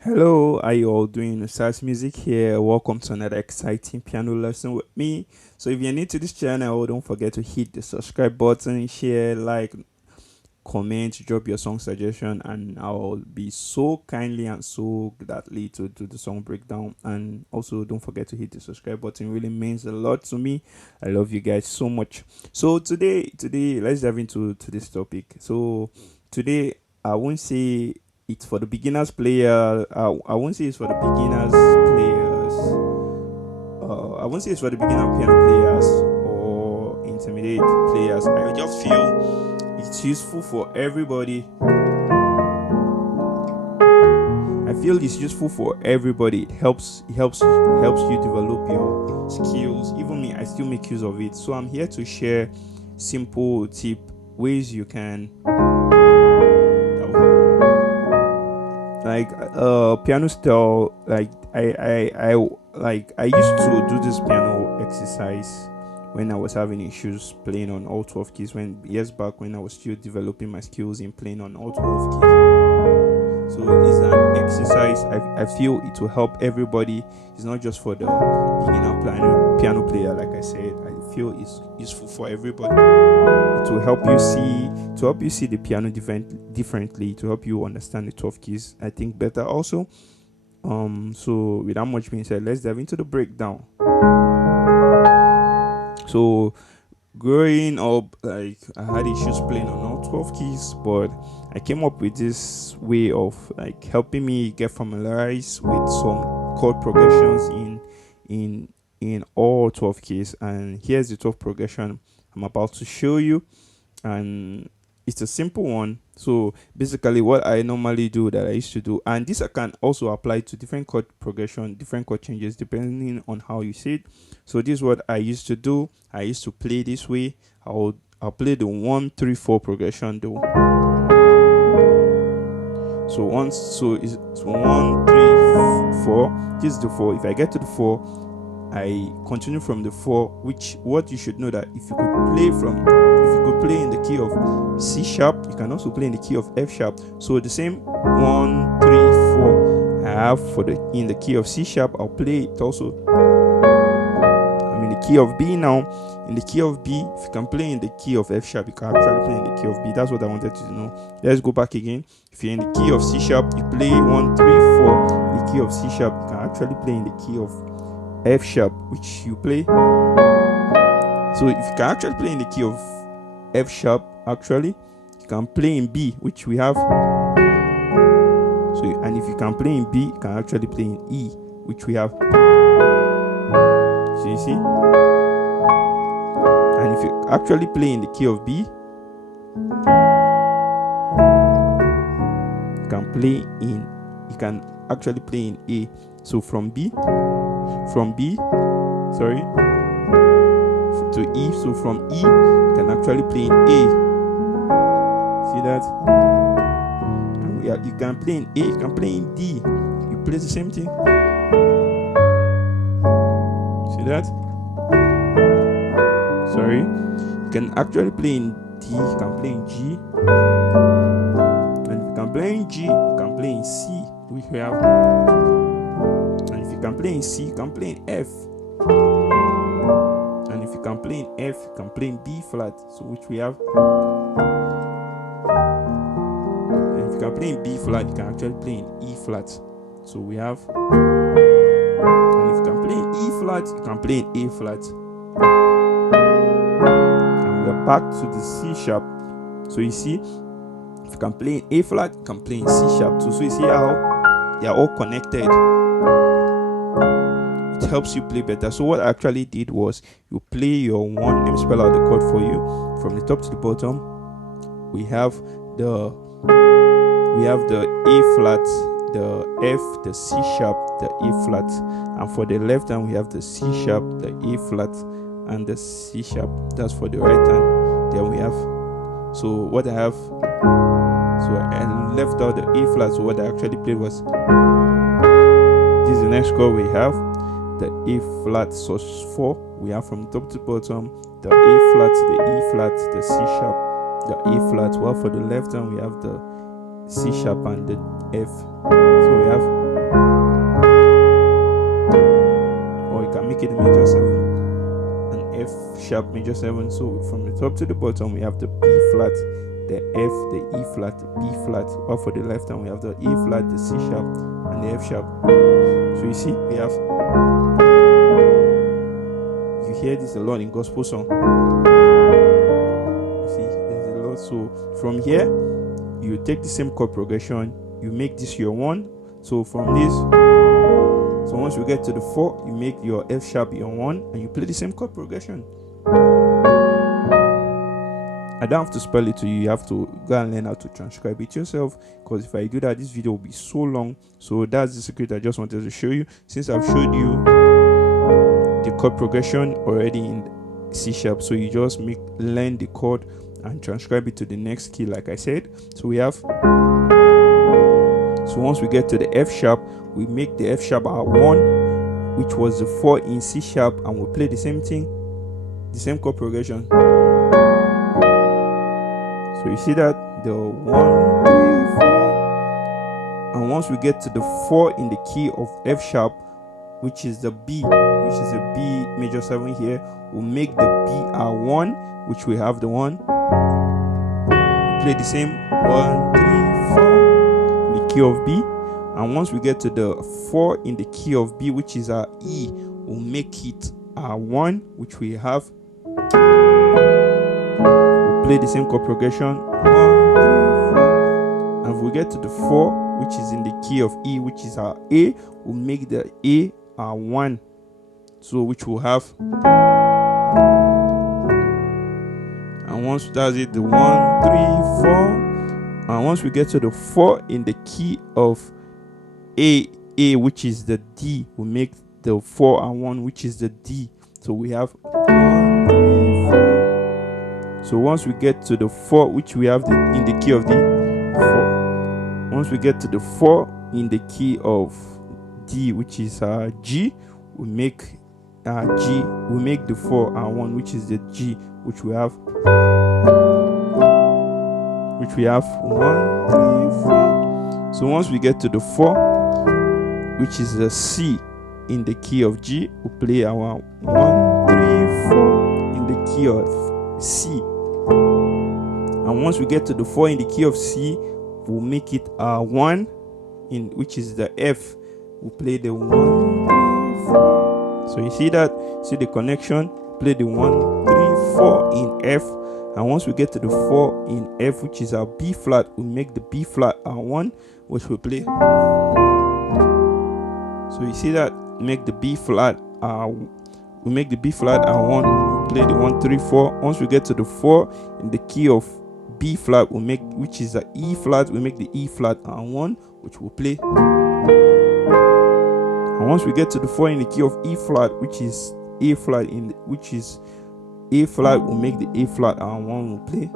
Hello, how you all doing? OsazMusic here. Welcome to another exciting piano lesson with me. So if you're new to this channel, don't forget to hit the subscribe button, share, like, comment, drop your song suggestion, and I'll be so kindly and so gladly to do the song breakdown. And also don't forget to hit the subscribe button. It really means a lot to me. I love you guys so much. So today let's dive into this topic. So today I won't say it's for the beginners player. I won't say it's for the beginners players. I won't say it's for the beginner piano players or intermediate players. I just feel it's useful for everybody. I feel it's useful for everybody. It helps you develop your skills. Even me, I still make use of it. So I'm here to share simple tip ways you can like piano style. Like I used to do this piano exercise when I was having issues playing on all 12 keys, when years back, when I was still developing my skills in playing on all 12 keys. So it's an exercise. I feel it will help everybody. It's not just for the beginner piano player. Like I said, I feel it's useful for everybody. It will help you see the piano differently, to help you understand the 12 keys, I think, better also. So without much being said, let's dive into the breakdown. So growing up, like, I had issues playing on all 12 keys, but I came up with this way of like helping me get familiarized with some chord progressions in all 12 keys. And here's the 12 progression I'm about to show you, and it's a simple one. So basically what I normally do, that I used to do, and this I can also apply to different chord progression, different chord changes, depending on how you see it. So this is what I used to do. I used to play this way. I'll play the 1 3 4 progression though. So it's 1 3 4. This is the 4. If I get to the 4, I continue from the 4, which what you should know, that if you could play in the key of C sharp, you can also play in the key of F sharp. So the same 1 3 4 I have for the in the key of C sharp, I'll play it also. I'm in the key of B now. In the key of B, if you can play in the key of F sharp, you can actually play in the key of B. That's what I wanted to know. Let's go back again. If you're in the key of C sharp, you play 1 3 4. In the key of C sharp, you can actually play in the key of F sharp, which you play. So if you can actually play in the key of F sharp, actually, you can play in B, which we have. So, and if you can play in B, you can actually play in E, which we have. So you see. And if you actually play in the key of B, you can actually play in A. So from B to E. So from E, you can actually play in A. See that? And you can play in A, you can play in D. You play the same thing. See that? Sorry. You can actually play in D, you can play in G. And if you can play in G, you can play in C, which we have. And if you can play in C, you can play in F. And if you can play in F, you can play in B flat, so which we have. And if you can play in B flat, you can actually play in E flat, so we have. And if you can play in E flat, you can play in A flat. And we are back to the C sharp. So you see, if you can play in A flat, you can play in C sharp too. So you see how they are all connected. It helps you play better. So what I actually did was, you play your one. Let me spell out the chord for you. From the top to the bottom, we have the A flat, the F, the C sharp, the A flat, and for the left hand we have the C sharp, the A flat, and the C sharp. That's for the right hand. Then we have, so what I have, so I left out the A flat. So what I actually played was, this is the next chord we have, the A flat sus4. We have from top to bottom the A flat, the E flat, the C sharp, the A flat. While for the left hand we have the C sharp and the F. So we have, or you can make it a major 7, an F sharp major 7. So from the top to the bottom we have the B flat, the F, the E flat, the B flat. Or for the left hand we have the A flat, the C sharp, and the F sharp. So you see, we have, you hear this a lot in gospel song. You see, there's a lot. So from here, you take the same chord progression, you make this your 1. So from this, so once you get to the 4, you make your F sharp your 1, and you play the same chord progression. I don't have to spell it to you. You have to go and learn how to transcribe it yourself, because if I do that, this video will be so long. So that's the secret I just wanted to show you. Since I've showed you the chord progression already in C sharp, so you just learn the chord and transcribe it to the next key, like I said. So we have, so once we get to the F sharp, we make the F sharp our 1, which was the 4 in C sharp, and we play the same thing, the same chord progression. So you see that, the 1, 3, 4, and once we get to the 4 in the key of F sharp, which is the B, which is a B major 7 here, we'll make the B our 1, which we have the 1. We play the same 1, 3, 4 in the key of B, and once we get to the 4 in the key of B, which is our E, we'll make it our 1, which we have. Play the same chord progression, 1, 3, 4, and if we get to the 4, which is in the key of E, which is our A, we'll make the A our 1, so which will have, and once that's it, the 1, 3, 4, and once we get to the 4 in the key of A, which is the D, we'll make the 4 and 1, which is the D, so we have 1, 3, 4. So once we get to the 4, which we have in the key of D, 4. Once we get to the 4 in the key of D, which is G, we make G. We make the 4 and 1, which is the G, which we have 1, 3, 4. So once we get to the 4, which is the C in the key of G, we play our 1, 3, 4 in the key of C. And once we get to the 4 in the key of C, we'll make it 1 in, which is the F. We'll play the 1, 3, 4. So you see that? See the connection? Play the 1, 3, 4 in F. And once we get to the 4 in F, which is our B flat, we make the B flat our 1, which we play. So you see that? Make the B flat we make the B flat our 1, we play the 1, 3, 4. Once we get to the 4 in the key of B flat, we make, which is the E flat, we make the E flat our 1, which we'll play. And once we get to the 4 in the key of E flat, which is A flat which is A flat, we'll make the A flat our 1, we'll play.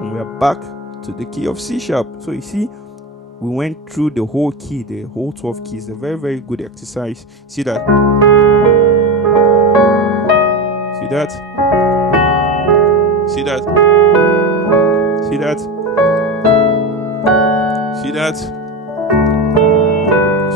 And we are back to the key of C sharp. So you see, we went through the whole key, the whole 12 keys. A very, very good exercise. See that? See that? See that? See that? See that?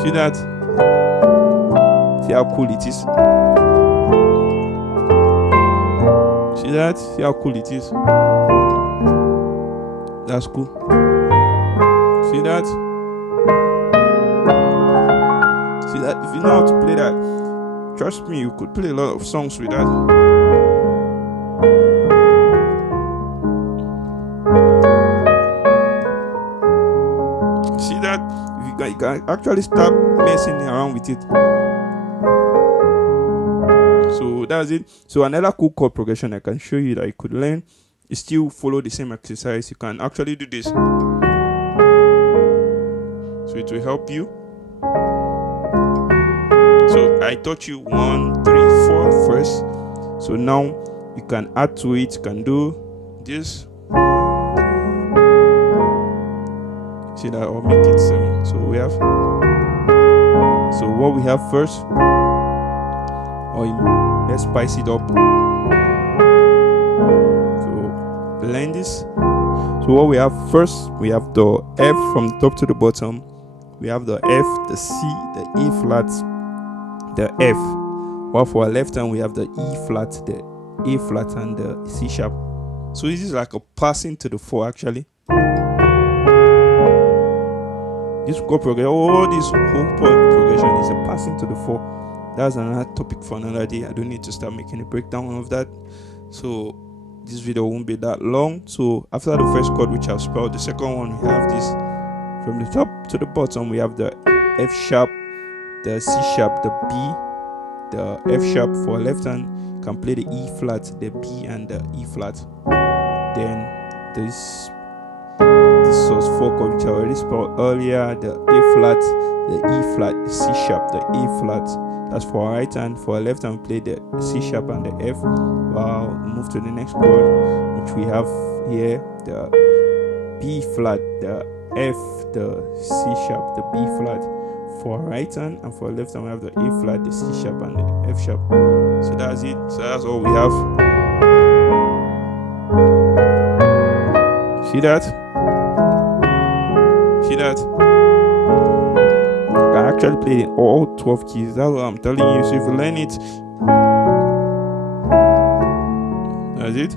See that? See how cool it is? See that? See how cool it is? That's cool. See that? See that? If you know how to play that, trust me, you could play a lot of songs with that. See that? You can actually start messing around with it. So that's it. So another cool chord progression I can show you that you could learn is still follow the same exercise. You can actually do this. So it will help you. So I taught you 1, 3, 4 first. So now you can add to it. You can do this. See that, or make it 7. So we have. So what we have first, or let's spice it up. So learn this. So So what we have first, we have the F from the top to the bottom. We have the F, the C, the A flat, the F. While for our left hand, we have the E flat, the A flat, and the C sharp. So this is like a passing to the 4 actually. This chord progression, all this whole chord progression is a passing to the 4. That's another topic for another day. I don't need to start making a breakdown of that. So this video won't be that long. So after the first chord which I've spelled, the second one we have this from the top to the bottom. We have the F sharp, the C sharp, the B, the F sharp. For left hand, you can play the E flat, the B, and the E flat. Then this was 4 chord which I already spelled earlier, the A flat, the E flat, the C sharp, the A flat. That's for our right hand. For our left hand, we play the C sharp and the F. Wow, we move to the next chord which we have here, the B flat, the F, the C sharp, the B flat for our right hand, and for our left hand we have the A flat, the C sharp, and the F sharp. So that's it. So that's all we have. See that? See that? I can actually play in all 12 keys. That's what I'm telling you. So if you learn it, that's it.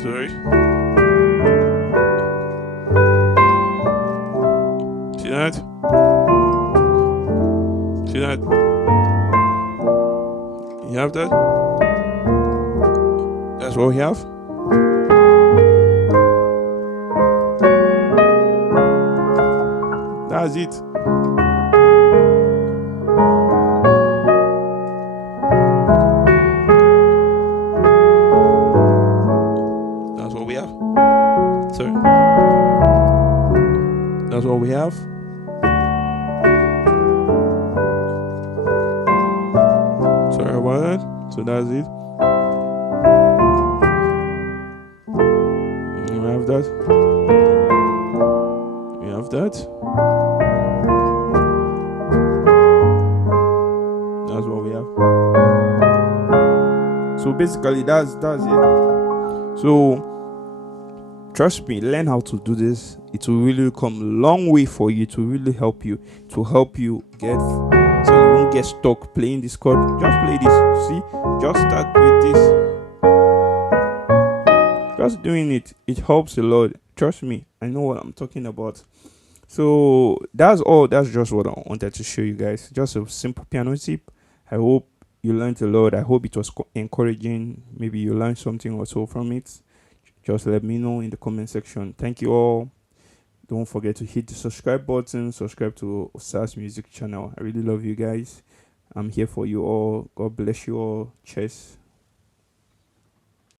Sorry. See that? See that? You have that? That's what we have. That's it. That's what we have. Sorry. That's what we have. Sorry about that. So that's it. We have that. We have that. That's what we have. So basically that's it. So trust me, learn how to do this. It will really come a long way for you. It will really help you. It will help you get, so you won't get stuck playing this chord. Just play this. See, just start with this. Just doing it helps a lot. Trust me, I know what I'm talking about. So that's all. That's just what I wanted to show you guys. Just a simple piano tip. I hope you learned a lot. I hope it was encouraging. Maybe you learned something or so from it. Just let me know in the comment section. Thank you all. Don't forget to hit the subscribe button. Subscribe to OsazMusic channel. I really love you guys. I'm here for you all. God bless you all. Cheers.